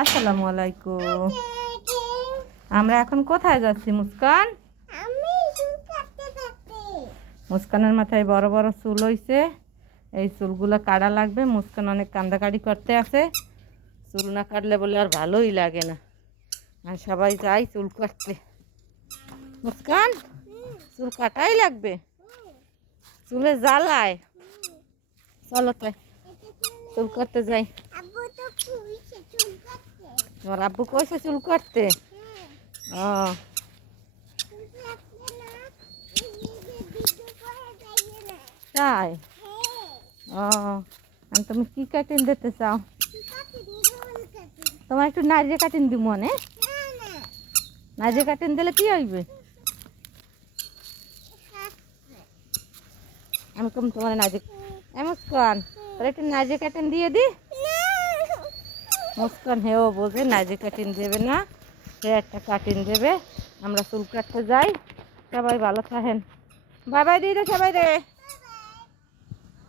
আসসালামু আলাইকুম। আমরা এখন কোথায় যাচ্ছি মুস্কান? মুস্কানের মাথায় বড় বড় চুল হইছে, এই চুলগুলো কাটা লাগবে। মুস্কান অনেক কান্দাকাটি করতে আছে, চুল না কাটলে বলে আর ভালোই লাগে না। আর সবাই যাই চুল কাটতে। মুস্কান, চুল কাটাই লাগবে, চুলে জ্বালায়। চলো তাই চুল কাটতে যাই। তোমার আব্বু কইছে চুল কাটতে? ও তাই? ও, আর তুমি কি কাটিং দিতে চাও? তোমার একটু নারিয়ে কাটিং দিব মনে। নারিয়ে কাটিং দিলে কি হইবে? আমি কম তোমার নাজিক মুস্কান, তোর একটু নাজিক কাটিং দিয়ে দি। মুস্কান হেও বোঝে নাজিক কাটিং দেবে না, সে একটা কাটিং দেবে। আমরা চুল কাটতে যাই। সবাই ভালো থাকেন, বাই বাই দিয়ে দে সবাই রে।